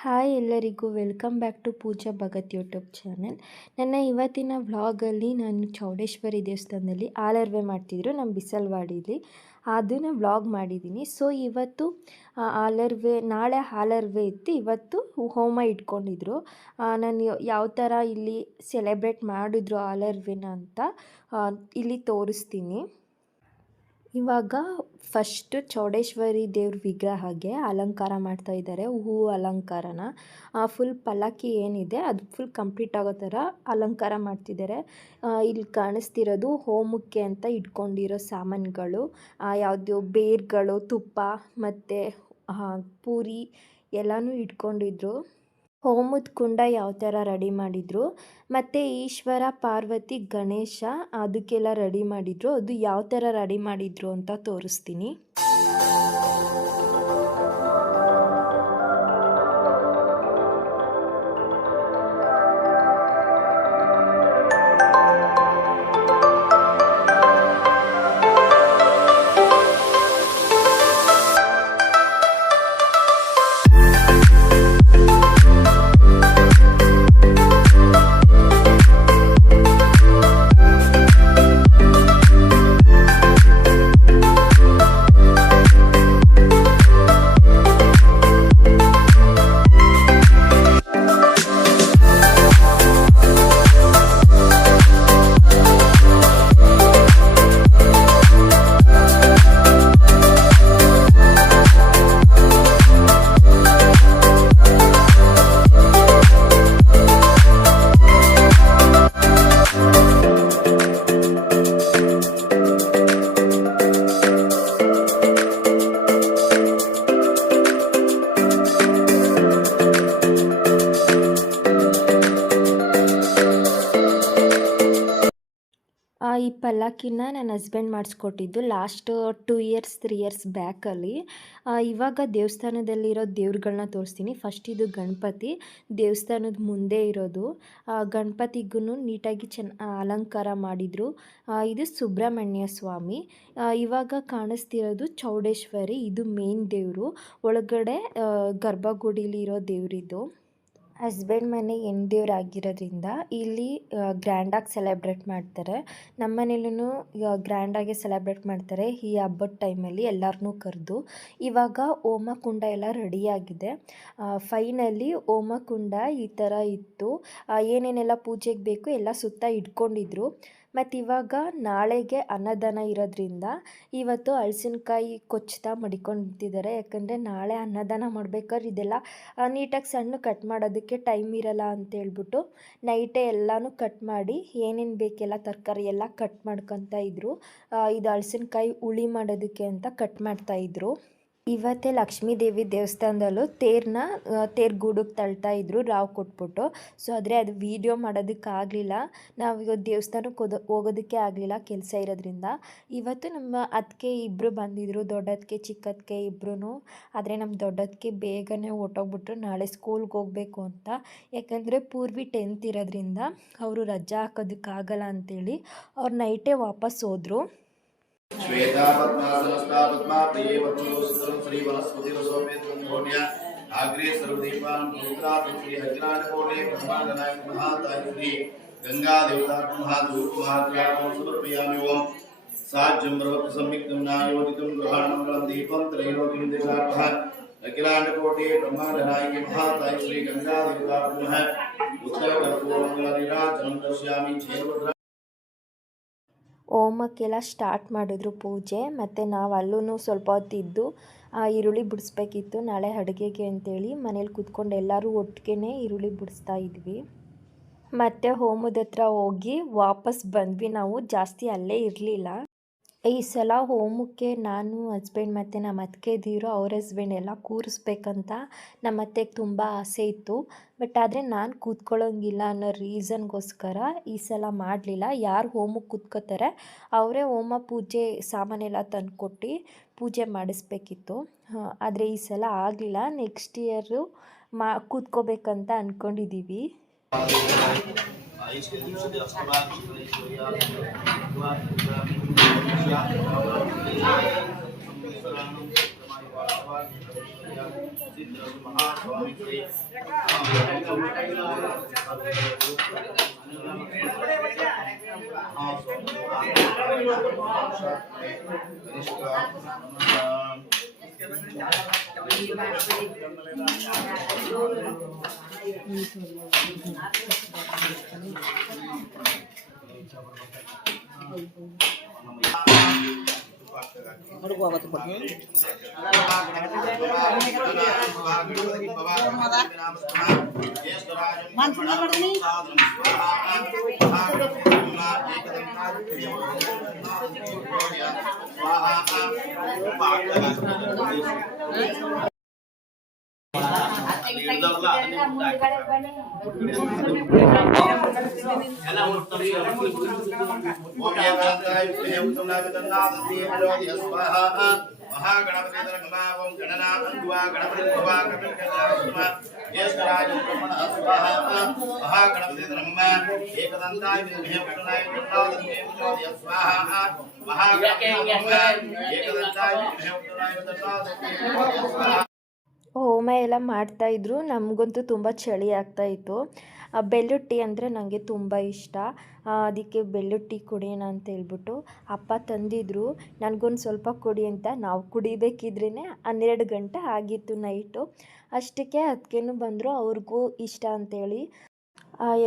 Hi ಎಲ್ಲರಿಗೂ welcome back to Pooja Bhagat YouTube channel. ನನ್ನ ಇವತ್ತಿನ ವ್ಲಾಗಲ್ಲಿ ನಾನು ಚೌಡೇಶ್ವರಿ ದೇವಸ್ಥಾನದಲ್ಲಿ ಆಲರ್ವೆ ಮಾಡ್ತಿದ್ರು ನಮ್ಮ ಬಿಸಲ್ವಾಡಿಲಿ, ಅದನ್ನು ವ್ಲಾಗ್ ಮಾಡಿದ್ದೀನಿ. ಸೊ ಇವತ್ತು ಆಲರ್ವೆ, ನಾಳೆ ಆಲರ್ವೆ ಇತ್ತು, ಇವತ್ತು ಹೋಮ ಇಟ್ಕೊಂಡಿದ್ರು. ನಾನು ಯಾವ ಥರ ಇಲ್ಲಿ ಸೆಲೆಬ್ರೇಟ್ ಮಾಡಿದ್ರು ಆಲರ್ವೆನ ಅಂತ ಇಲ್ಲಿ ತೋರಿಸ್ತೀನಿ. ಇವಾಗ ಫಸ್ಟ್ ಚೌಡೇಶ್ವರಿ ದೇವ್ರ ವಿಗ್ರಹಗೆ ಅಲಂಕಾರ ಮಾಡ್ತಾ ಇದ್ದಾರೆ. ಹೂವು ಅಲಂಕಾರನ ಫುಲ್ ಪಲ್ಲಕ್ಕಿ ಏನಿದೆ ಅದು ಫುಲ್ ಕಂಪ್ಲೀಟ್ ಆಗೋ ಥರ ಅಲಂಕಾರ ಮಾಡ್ತಿದ್ದಾರೆ. ಇಲ್ಲಿ ಕಾಣಿಸ್ತಿರೋದು ಹೋಮಕ್ಕೆ ಅಂತ ಇಟ್ಕೊಂಡಿರೋ ಸಾಮಾನುಗಳು, ಯಾವುದು ಬೇರ್ಗಳು, ತುಪ್ಪ ಮತ್ತು ಪೂರಿ ಎಲ್ಲನೂ ಇಟ್ಕೊಂಡಿದ್ರು. ಹೋಮದ ಕುಂಡ ಯಾವ ಥರ ರೆಡಿ ಮಾಡಿದರು ಮತ್ತು ಈಶ್ವರ, ಪಾರ್ವತಿ, ಗಣೇಶ ಅದಕ್ಕೆಲ್ಲ ರೆಡಿ ಮಾಡಿದರು. ಅದು ಯಾವ ಥರ ರೆಡಿ ಮಾಡಿದರು ಅಂತ ತೋರಿಸ್ತೀನಿ. ಈ ಪಲ್ಲಕ್ಕಿನ ನನ್ನ ಹಸ್ಬೆಂಡ್ ಮಾಡಿಸ್ಕೊಟ್ಟಿದ್ದು ಲಾಸ್ಟ್ 2 ಇಯರ್ಸ್ 3 ಇಯರ್ಸ್ ಬ್ಯಾಕಲ್ಲಿ. ಇವಾಗ ದೇವಸ್ಥಾನದಲ್ಲಿರೋ ದೇವ್ರುಗಳನ್ನ ತೋರಿಸ್ತೀನಿ. ಫಸ್ಟ್ ಇದು ಗಣಪತಿ, ದೇವಸ್ಥಾನದ ಮುಂದೆ ಇರೋದು. ಗಣಪತಿಗೂ ನೀಟಾಗಿ ಅಲಂಕಾರ ಮಾಡಿದರು. ಇದು ಸುಬ್ರಹ್ಮಣ್ಯ ಸ್ವಾಮಿ. ಇವಾಗ ಕಾಣಿಸ್ತಿರೋದು ಚೌಡೇಶ್ವರಿ, ಇದು ಮೇನ್ ದೇವರು. ಒಳಗಡೆ ಗರ್ಭಗುಡಿಲಿರೋ ದೇವರಿದು. ಹಸ್ಬೆಂಡ್ ಮನೆ ಹೆಣ್ಣು ದೇವ್ರು ಆಗಿರೋದ್ರಿಂದ ಇಲ್ಲಿ ಗ್ರ್ಯಾಂಡಾಗಿ ಸೆಲೆಬ್ರೇಟ್ ಮಾಡ್ತಾರೆ. ನಮ್ಮ ಮನೇಲೂ ಗ್ರ್ಯಾಂಡಾಗಿ ಸೆಲೆಬ್ರೇಟ್ ಮಾಡ್ತಾರೆ ಈ ಹಬ್ಬದ ಟೈಮಲ್ಲಿ ಎಲ್ಲರನ್ನೂ ಕರೆದು. ಇವಾಗ ಹೋಮ ಕುಂಡ ಎಲ್ಲ ರೆಡಿಯಾಗಿದೆ. ಫೈನಲಿ ಹೋಮ ಕುಂಡ ಈ ಥರ ಇತ್ತು. ಏನೇನೆಲ್ಲ ಪೂಜೆಗೆ ಬೇಕು ಎಲ್ಲ ಸುತ್ತ ಇಟ್ಕೊಂಡಿದ್ರು. ಮತ್ತು ಇವಾಗ ನಾಳೆಗೆ ಅನ್ನದಾನ ಇರೋದ್ರಿಂದ ಇವತ್ತು ಹಲಸಿನಕಾಯಿ ಕೊಚ್ತಾ ಮಡಿಕೊಂಡಿದ್ದಾರೆ. ಯಾಕಂದರೆ ನಾಳೆ ಅನ್ನದಾನ ಮಾಡ್ಬೇಕಾದ್ರೆ ಇದೆಲ್ಲ ನೀಟಾಗಿ ಸಣ್ಣ ಕಟ್ ಮಾಡೋದಕ್ಕೆ ಟೈಮ್ ಇರಲ್ಲ ಅಂತೇಳ್ಬಿಟ್ಟು ನೈಟೇ ಎಲ್ಲನೂ ಕಟ್ ಮಾಡಿ ಏನೇನು ಬೇಕೆಲ್ಲ ತರಕಾರಿ ಎಲ್ಲ ಕಟ್ ಮಾಡ್ಕೊತಾ ಇದ್ರು. ಇದು ಹಲಸಿನಕಾಯಿ ಹುಳಿ ಮಾಡೋದಕ್ಕೆ ಅಂತ ಕಟ್ ಮಾಡ್ತಾಯಿದ್ರು. ಇವತ್ತೇ ಲಕ್ಷ್ಮೀ ದೇವಿ ದೇವಸ್ಥಾನದಲ್ಲೂ ತೇರ್ಗೂಡಕ್ಕೆ ತಳ್ತಾ ಇದ್ರು ರಾವ್ ಕೊಟ್ಬಿಟ್ಟು. ಸೊ ಆದರೆ ಅದು ವೀಡಿಯೋ ಮಾಡೋದಕ್ಕಾಗಲಿಲ್ಲ. ನಾವು ಇವತ್ತು ದೇವಸ್ಥಾನಕ್ಕೆ ಹೋಗೋದಕ್ಕೆ ಆಗಲಿಲ್ಲ ಕೆಲಸ ಇರೋದ್ರಿಂದ. ಇವತ್ತು ನಮ್ಮ ಅತ್ತಿಗೆ ಇಬ್ಬರು ಬಂದಿದ್ದರು, ದೊಡ್ಡದಕ್ಕೆ ಚಿಕ್ಕದಕ್ಕೆ ಇಬ್ಬರೂ. ಆದರೆ ನಮ್ಮ ದೊಡ್ಡದಕ್ಕೆ ಬೇಗನೆ ಹೊರ್ಟೋಗ್ಬಿಟ್ರು ನಾಳೆ ಸ್ಕೂಲ್ಗೆ ಹೋಗಬೇಕು ಅಂತ. ಯಾಕಂದರೆ ಪೂರ್ವಿ 10th ಇರೋದ್ರಿಂದ ಅವರು ರಜಾ ಹಾಕೋದಕ್ಕಾಗಲ್ಲ ಅಂತೇಳಿ ಅವ್ರು ನೈಟೇ ವಾಪಸ್ ಹೋದರು. श्वेता पद्मासनस्था पद्मा प्रिये वक्षोसित्रं श्री वनस्पतिरसोमेत्रं धोन्या आग्रे सर्वदीपान् पवित्रात् श्री अज्ञानकोटे ब्रह्माण्डनाय महाताय श्री गंगा देवता महाधूप महात्यागं समर्पयामि। ओम साज्यं ब्रह्म संयुक्तं नायोजितं गृहाणमंगलं दीपं त्रैलोक्यं दिशापः अखिलाण्डकोटे ब्रह्माण्डनाय महाताय श्री गंगा देवता उत्तरकर्पूरमंगलनिराजनं दर्शयामि। जय ಹೋಮಕ್ಕೆಲ್ಲ ಸ್ಟಾರ್ಟ್ ಮಾಡಿದ್ರು ಪೂಜೆ. ಮತ್ತು ನಾವು ಅಲ್ಲೂ ಸ್ವಲ್ಪ ಹೊತ್ತಿದ್ದು ಈರುಳ್ಳಿ ಬಿಡಿಸ್ಬೇಕಿತ್ತು ನಾಳೆ ಅಡುಗೆಗೆ ಅಂತೇಳಿ ಮನೇಲಿ ಕೂತ್ಕೊಂಡು ಎಲ್ಲರೂ ಒಟ್ಟಿಗೆ ಈರುಳ್ಳಿ ಬಿಡಿಸ್ತಾ ಇದ್ವಿ. ಮತ್ತು ಹೋಮದ ಹತ್ರ ಹೋಗಿ ವಾಪಸ್ ಬಂದ್ವಿ. ನಾವು ಜಾಸ್ತಿ ಅಲ್ಲೇ ಇರಲಿಲ್ಲ. ಈ ಸಲ ಹೋಮಕ್ಕೆ ನಾನು ಹಸ್ಬೆಂಡ್ ಮತ್ತು ನಮ್ಮ ಅತ್ತಿಗೆದಿರೋ ಅವ್ರ ಹಸ್ಬೆಂಡ್ ಎಲ್ಲ ಕೂರಿಸ್ಬೇಕಂತ ನಮ್ಮ ಅತ್ತೆಗೆ ತುಂಬ ಆಸೆ ಇತ್ತು. ಬಟ್ ಆದರೆ ನಾನು ಕೂತ್ಕೊಳ್ಳೋಂಗಿಲ್ಲ ಅನ್ನೋ ರೀಸನ್ಗೋಸ್ಕರ ಈ ಸಲ ಮಾಡಲಿಲ್ಲ. ಯಾರು ಹೋಮಕ್ಕೆ ಕೂತ್ಕೋತಾರೆ ಅವರೇ ಹೋಮ ಪೂಜೆ ಸಾಮಾನೆಲ್ಲ ತಂದುಕೊಟ್ಟು ಪೂಜೆ ಮಾಡಿಸ್ಬೇಕಿತ್ತು. ಆದರೆ ಈ ಸಲ ಆಗಲಿಲ್ಲ. ನೆಕ್ಸ್ಟ್ ಇಯರು ಕೂತ್ಕೋಬೇಕಂತ ಅಂದ್ಕೊಂಡಿದ್ದೀವಿ. महास्वामी श्री ಹೋಮ ಎಲ್ಲ ಮಾಡ್ತಾಯಿದ್ರು. ನಮಗಂತೂ ತುಂಬ ಚಳಿ ಆಗ್ತಾಯಿತ್ತು. ಬೆಲ್ಲದ ಟೀ ಅಂದರೆ ನನಗೆ ತುಂಬ ಇಷ್ಟ. ಅದಕ್ಕೆ ಬೆಲ್ಲದ ಟೀ ಕುಡಿಯೋಣ ಅಂತ ಹೇಳ್ಬಿಟ್ಟು ಅಪ್ಪ ತಂದಿದ್ರು. ನನಗೊಂದು ಸ್ವಲ್ಪ ಕುಡಿ ಅಂತ. ನಾವು ಕುಡಿಬೇಕಿದ್ರೇ 12 ಗಂಟೆ ಆಗಿತ್ತು ನೈಟು. ಅಷ್ಟಕ್ಕೆ ಅದಕ್ಕೇನು ಬಂದರು, ಅವ್ರಿಗೂ ಇಷ್ಟ ಅಂತೇಳಿ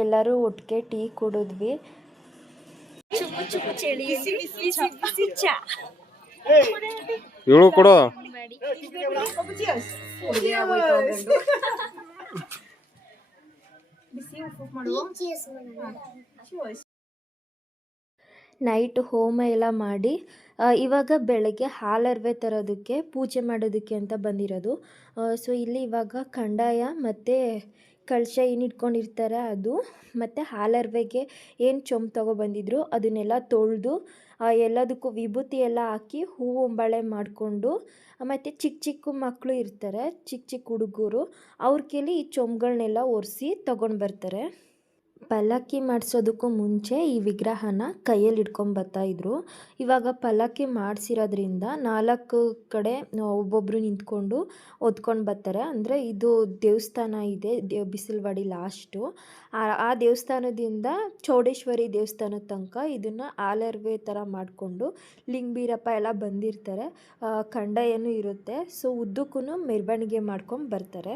ಎಲ್ಲರೂ ಒಟ್ಟಿಗೆ ಟೀ ಕುಡಿದ್ವಿ. ಇವಳು ಕೊಡು. ನೈಟ್ ಹೋಮ ಎಲ್ಲ ಮಾಡಿ ಇವಾಗ ಬೆಳಗ್ಗೆ ಹಾಲರ್ವೆ ತರೋದಕ್ಕೆ ಪೂಜೆ ಮಾಡೋದಕ್ಕೆ ಅಂತ ಬಂದಿರೋದು. ಸೊ ಇಲ್ಲಿ ಇವಾಗ ಕಂಡಾಯ ಮತ್ತು ಕಳಶ ಏನು ಇಟ್ಕೊಂಡಿರ್ತಾರೆ ಅದು, ಮತ್ತು ಹಾಲರ್ವೆಗೆ ಏನು ಚೊಂಬು ತೊಗೊಬಂದಿದ್ರು ಅದನ್ನೆಲ್ಲ ತೊಳೆದು ಎಲ್ಲದಕ್ಕೂ ವಿಭೂತಿ ಎಲ್ಲ ಹಾಕಿ ಹೂವು ಒಂಬಾಳೆ ಮಾಡಿಕೊಂಡು, ಮತ್ತು ಚಿಕ್ಕ ಚಿಕ್ಕ ಮಕ್ಕಳು ಇರ್ತಾರೆ, ಚಿಕ್ಕ ಚಿಕ್ಕ ಹುಡುಗರು, ಅವ್ರ ಕೈಲಿ ಈ ಚೊಂಬುಗಳನ್ನೆಲ್ಲ ಒರೆಸಿ ತೊಗೊಂಡು ಬರ್ತಾರೆ. ಪಲ್ಲಕ್ಕಿ ಮಾಡಿಸೋದಕ್ಕೂ ಮುಂಚೆ ಈ ವಿಗ್ರಹನ ಕೈಯಲ್ಲಿ ಬರ್ತಾಯಿದ್ರು. ಇವಾಗ ಪಲ್ಲಕ್ಕಿ ಮಾಡಿಸಿರೋದ್ರಿಂದ 4 ಕಡೆ ಒಬ್ಬೊಬ್ಬರು ನಿಂತ್ಕೊಂಡು ಹೊತ್ಕೊಂಡು ಬರ್ತಾರೆ. ಅಂದರೆ ಇದು ದೇವಸ್ಥಾನ ಇದೆ, ಬಿಸಿಲವಾಡಿ ಲಾಸ್ಟು. ಆ ದೇವಸ್ಥಾನದಿಂದ ಚೌಡೇಶ್ವರಿ ದೇವಸ್ಥಾನದ ತನಕ ಇದನ್ನು ಆಲರ್ವೆ ಥರ ಮಾಡಿಕೊಂಡು ಲಿಂಗಬೀರಪ್ಪ ಎಲ್ಲ ಬಂದಿರ್ತಾರೆ. ಕಂಡಾಯನೂ ಇರುತ್ತೆ. ಸೊ ಉದ್ದಕ್ಕೂ ಮೆರವಣಿಗೆ ಮಾಡ್ಕೊಂಡು ಬರ್ತಾರೆ.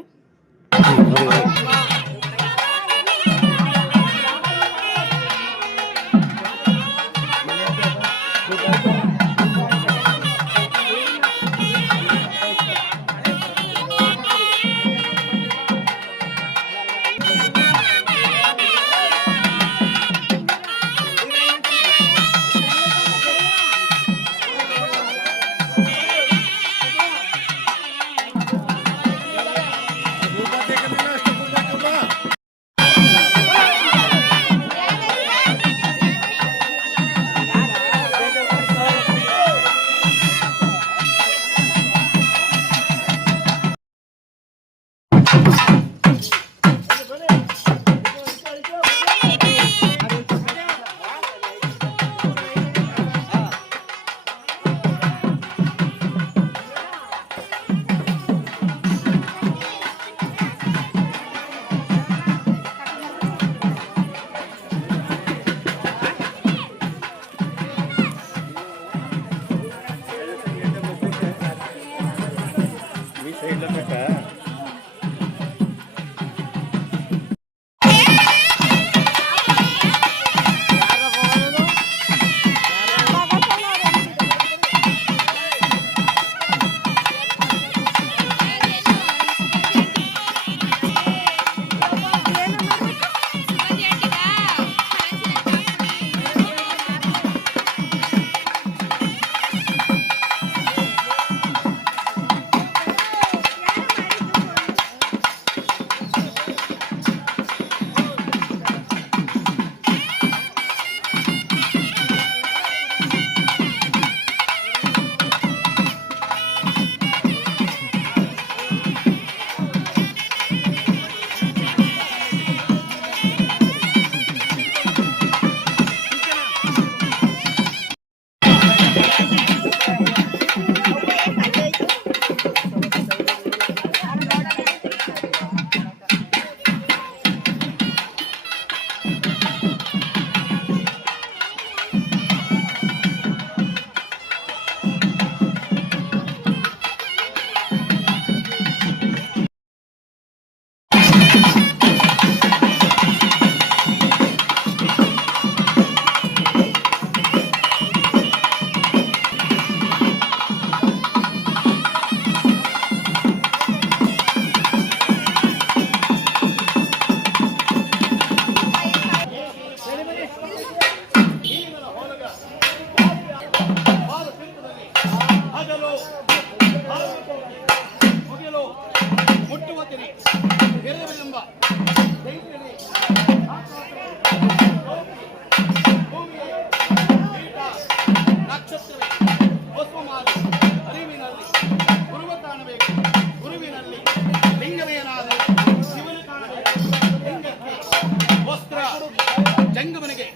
ಹೆಂಗಮನಿಗೆ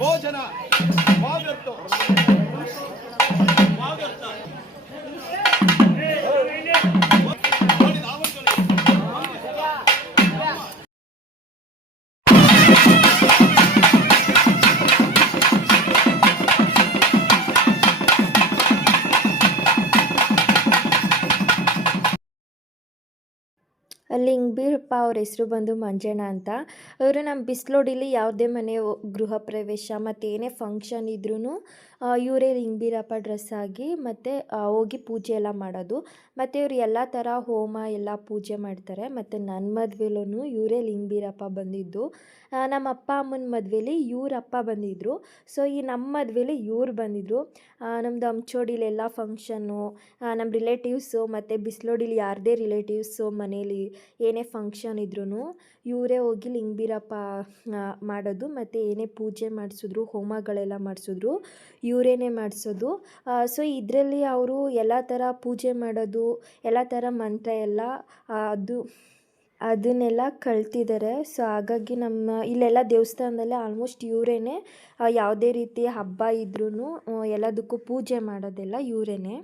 ಭೋಜನ ವಾಗರ್ತ ವಾಗರ್ತ ಲಿಂಗಬೀರಪ್ಪ ಅವ್ರ ಹೆಸರು ಬಂದು ಮಂಜಣ್ಣ ಅಂತ. ಅವರು ನಮ್ಮ ಬಿಸ್ಲೋಡಿಲಿ ಯಾವುದೇ ಮನೆ ಗೃಹ ಪ್ರವೇಶ ಮತ್ತು ಏನೇ ಫಂಕ್ಷನ್ ಇದ್ರೂ ಇವರೇ ಲಿಂಗಬೀರಪ್ಪ ಡ್ರೆಸ್ ಆಗಿ ಮತ್ತು ಹೋಗಿ ಪೂಜೆ ಎಲ್ಲ ಮಾಡೋದು. ಮತ್ತು ಇವರು ಎಲ್ಲ ಥರ ಹೋಮ ಎಲ್ಲ ಪೂಜೆ ಮಾಡ್ತಾರೆ. ಮತ್ತು ನನ್ನ ಮದುವೆಲೂ ಇವರೇ ಲಿಂಗಬೀರಪ್ಪ ಬಂದಿದ್ದು. ನಮ್ಮ ಅಪ್ಪ ಅಮ್ಮನ ಮದುವೆಲಿ ಇವ್ರ ಅಪ್ಪ ಬಂದಿದ್ದರು. ಸೊ ಈ ನಮ್ಮ ಮದುವೆಲಿ ಇವ್ರು ಬಂದಿದ್ದರು. ನಮ್ಮದು ಅಂಚೋಡಿಲೆಲ್ಲ ಫಂಕ್ಷನ್ನು, ನಮ್ಮ ರಿಲೇಟಿವ್ಸು ಮತ್ತು ಬಿಸ್ಲೋಡಿಲಿ ಯಾರದೇ ರಿಲೇಟಿವ್ಸು ಮನೇಲಿ ಏನೇ ಫಂಕ್ಷನ್ ಇದ್ರೂ ಇವರೇ ಹೋಗಿ ಲಿಂಗಬೀರಪ್ಪ ಮಾಡೋದು. ಮತ್ತು ಏನೇ ಪೂಜೆ ಮಾಡಿಸಿದ್ರು, ಹೋಮಗಳೆಲ್ಲ ಮಾಡಿಸಿದ್ರು ಇವರೇನೆ ಮಾಡಿಸೋದು. ಸೊ ಇದರಲ್ಲಿ ಅವರು ಎಲ್ಲ ಥರ ಪೂಜೆ ಮಾಡೋದು, ಎಲ್ಲ ಥರ ಮಂತ್ರ ಎಲ್ಲ ಅದನ್ನೆಲ್ಲ ಕಲ್ತಿದ್ದಾರೆ. ಸೊ ಹಾಗಾಗಿ ನಮ್ಮ ಇಲ್ಲೆಲ್ಲ ದೇವಸ್ಥಾನದಲ್ಲೇ ಆಲ್ಮೋಸ್ಟ್ ಇವರೇನೆ ಯಾವುದೇ ರೀತಿ ಹಬ್ಬ ಇದ್ರೂ ಎಲ್ಲದಕ್ಕೂ ಪೂಜೆ ಮಾಡೋದೆಲ್ಲ ಇವರೇನೆ.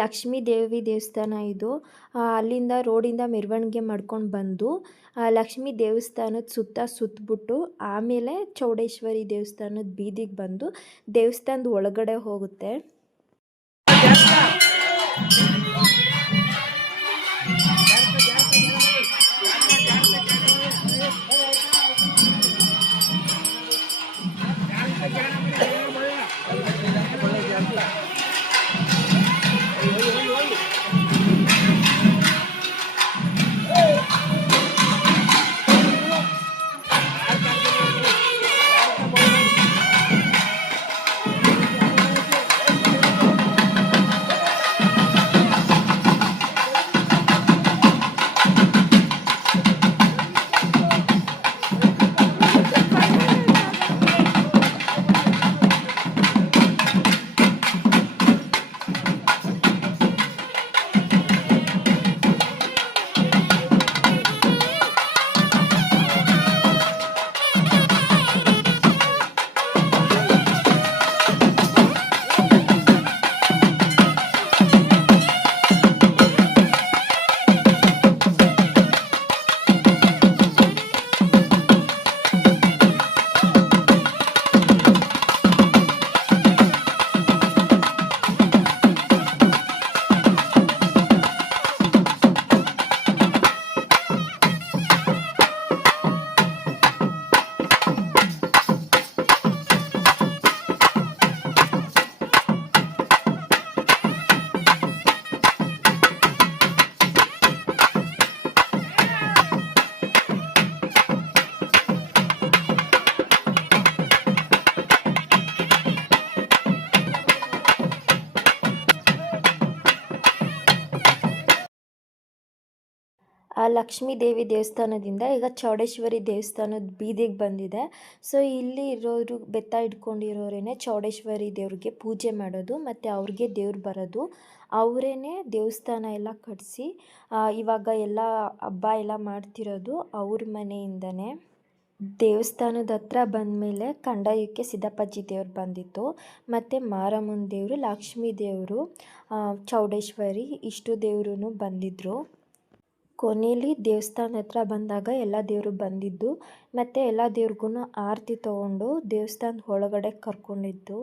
ಲಕ್ಷ್ಮೀ ದೇವಿ ದೇವಸ್ಥಾನ ಇದು. ಅಲ್ಲಿಂದ ರೋಡಿಂದ ಮೆರವಣಿಗೆ ಮಾಡ್ಕೊಂಡು ಬಂದು ಲಕ್ಷ್ಮೀ ದೇವಸ್ಥಾನದ ಸುತ್ತಬಿಟ್ಟು ಆಮೇಲೆ ಚೌಡೇಶ್ವರಿ ದೇವಸ್ಥಾನದ ಬೀದಿಗೆ ಬಂದು ದೇವಸ್ಥಾನದ ಒಳಗಡೆ ಹೋಗುತ್ತೆ. ಲಕ್ಷ್ಮೀ ದೇವಿ ದೇವಸ್ಥಾನದಿಂದ ಈಗ ಚೌಡೇಶ್ವರಿ ದೇವಸ್ಥಾನದ ಬೀದಿಗೆ ಬಂದಿದೆ. ಸೊ ಇಲ್ಲಿ ಇರೋರು ಬೆತ್ತ ಇಟ್ಕೊಂಡಿರೋರೇನೆ ಚೌಡೇಶ್ವರಿ ದೇವ್ರಿಗೆ ಪೂಜೆ ಮಾಡೋದು ಮತ್ತು ಅವ್ರಿಗೆ ದೇವ್ರು ಬರೋದು. ಅವರೇ ದೇವಸ್ಥಾನ ಎಲ್ಲ ಕಟ್ಟಿಸಿ ಇವಾಗ ಎಲ್ಲ ಹಬ್ಬ ಎಲ್ಲ ಮಾಡ್ತಿರೋದು ಅವ್ರ ಮನೆಯಿಂದನೇ. ದೇವಸ್ಥಾನದ ಹತ್ರ ಬಂದಮೇಲೆ ಕಂದಾಯಕ್ಕೆ ಸಿದ್ದಪ್ಪಾಜಿ ದೇವ್ರು ಬಂದಿತ್ತು ಮತ್ತು ಮಾರಮ್ಮನ ದೇವರು, ಲಕ್ಷ್ಮೀ ದೇವರು, ಚೌಡೇಶ್ವರಿ ಇಷ್ಟು ದೇವ್ರೂ ಬಂದಿದ್ದರು. ಕೊನೆಯಲ್ಲಿ ದೇವಸ್ಥಾನ ಹತ್ರ ಬಂದಾಗ ಎಲ್ಲ ದೇವರು ಬಂದಿದ್ದು ಮತ್ತು ಎಲ್ಲ ದೇವ್ರಿಗೂ ಆರತಿ ತೊಗೊಂಡು ದೇವಸ್ಥಾನದ ಒಳಗಡೆ ಕರ್ಕೊಂಡಿದ್ದು.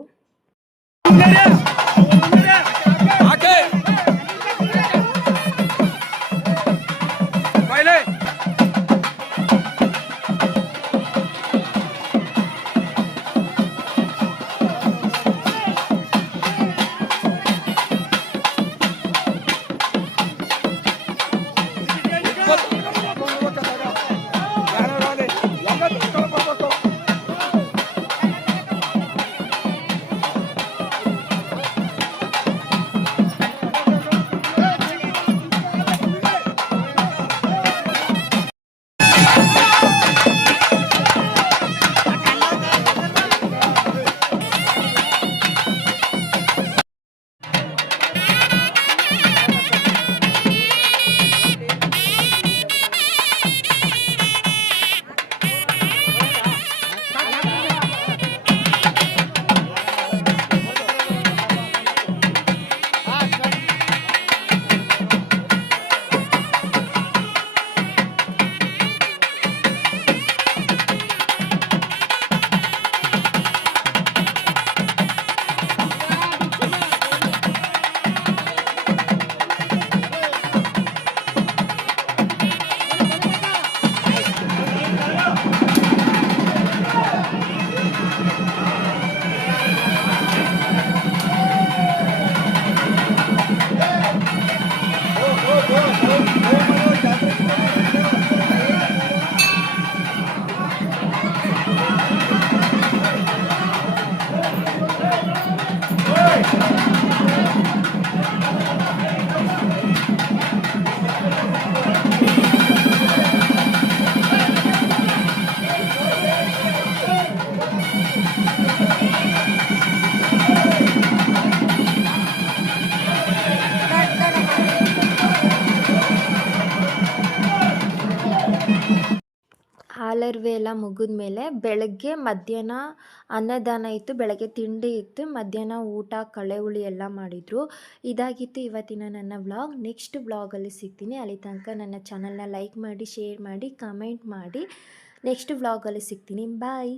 ಹಾಲರ್ವೆ ಎಲ್ಲ ಮುಗಿದ್ಮೇಲೆ ಬೆಳಗ್ಗೆ ಮಧ್ಯಾಹ್ನ ಅನ್ನದಾನ ಇತ್ತು, ಬೆಳಗ್ಗೆ ತಿಂಡಿ ಇತ್ತು, ಮಧ್ಯಾಹ್ನ ಊಟ ಕಳೆ ಹುಳಿ ಎಲ್ಲ ಮಾಡಿದರು. ಇದಾಗಿತ್ತು ಇವತ್ತಿನ ನನ್ನ ವ್ಲಾಗ್. ನೆಕ್ಸ್ಟ್ ವ್ಲಾಗಲ್ಲಿ ಸಿಗ್ತೀನಿ. ಅಲ್ಲಿ ತನಕ ನನ್ನ ಚಾನಲ್ನ ಲೈಕ್ ಮಾಡಿ, ಶೇರ್ ಮಾಡಿ, ಕಮೆಂಟ್ ಮಾಡಿ. ನೆಕ್ಸ್ಟ್ ವ್ಲಾಗಲ್ಲಿ ಸಿಗ್ತೀನಿ. ಬಾಯ್.